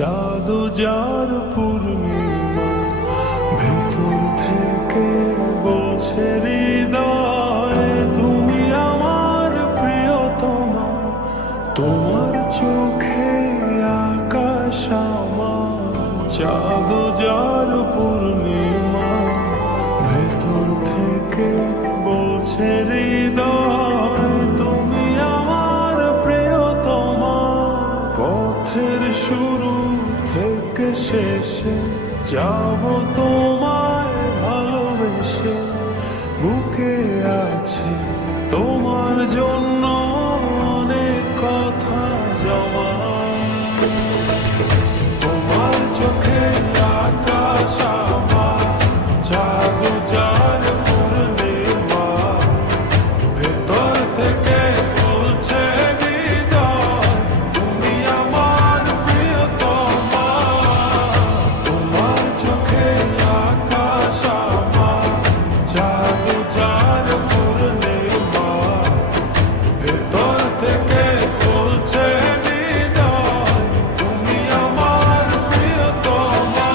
চাঁদ যার পূর্ণিমা, ভেতর থেকে বলছে হৃদয় তুমি আমার প্রিয়তমা। তোমার চোখে আকাশ আমার, চাঁদ যার পূর্ণিমা, ভেতর থেকে বলছে হৃদয় তুমি আমার প্রিয়তমা। পথের শুরু থেকে শেষে যাব তোমায় ভালোবেসে, বুকে আছে তোমার জন্য অনেক কথা জমা। তোমার চোখে আকাশ আমার, চাঁদ যার পূর্ণিমা, ভেতর থেকে বলছে হৃদয় তুমি আমার প্রিয়তমা। তোমার চোখে আকাশ আমার, চাঁদ যার পূর্ণিমা, ভেতর থেকে বলছে হৃদয় তুমি আমার প্রিয়তমা।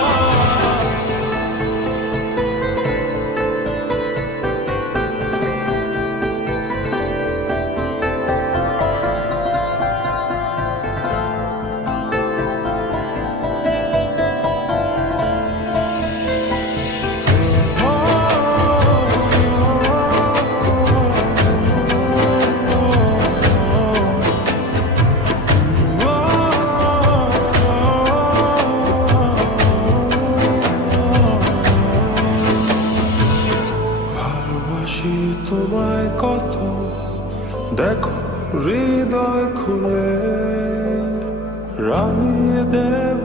ভালোবাসি তোমায় কত, দেখো হৃদয় খুলে, রাঙিয়ে দেব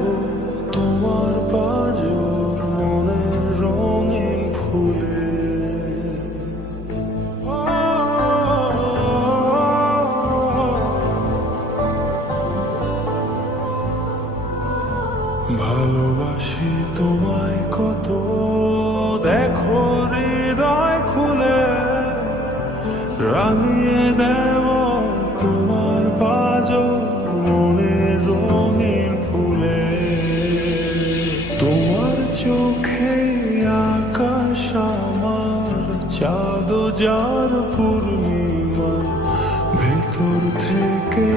তোমার পাঁজর মনের রঙিন ফুলে। ভালোবাসি তোমায় কত, দেখো হৃদয় খুলে, রাঙিয়ে দেব তোমার পাঁজর মনের রঙিন ফুলে। তোমার চোখে আকাশ আমার, চাঁদ যার পূর্ণিমা, ভেতর থেকে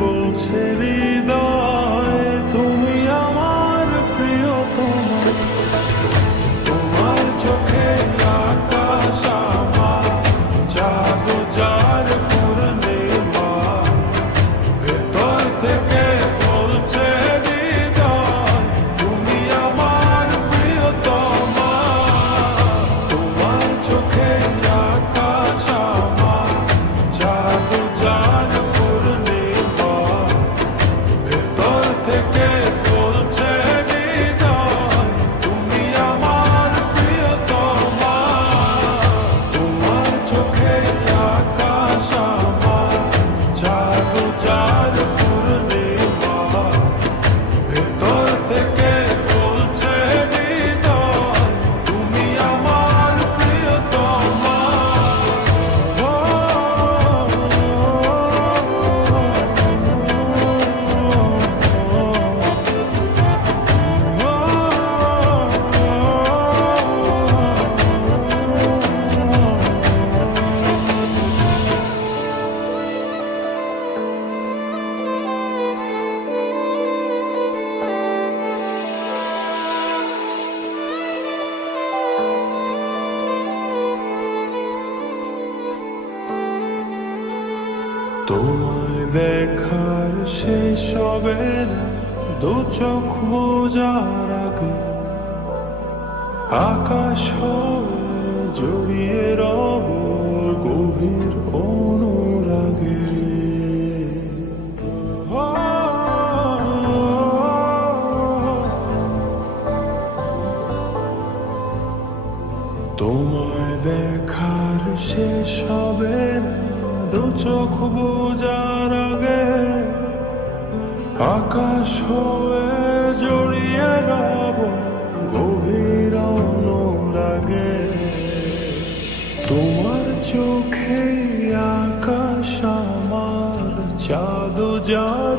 বলছে হৃদয় তুমি আমার প্রিয়তমা। তোমার চোখে আকাশ আমার, চাঁদ যার পূর্ণিমা, ভেতর থেকে বলছে হৃদয় তুমি আমার প্রিয়তমা। তোমার চোখে আকাশ আমার, চাঁদ যার পূর্ণিমা, ভেতর থেকে বলছে হৃদয় তুমি আমার প্রিয়তমা। তোমার চোখে আকাশ আমার, চাঁদ যার পূর্ণিমা, ভেতর থেকে বলছে হৃদয় তুমি আমার প্রিয়তমা। তোমায় দেখার শেষ হবে না, দু চোখ বোঝার আগে, আকাশ হয়ে জড়িয়ে রব গভীর অনুরাগে। তোমায় দেখার শেষ হবে না, দু চোখ বোঝার আগে, আকাশ হয়ে জড়িয়ে রব গভীর অনুরাগে। তোমার চোখে আকাশ আমার, চাঁদ যার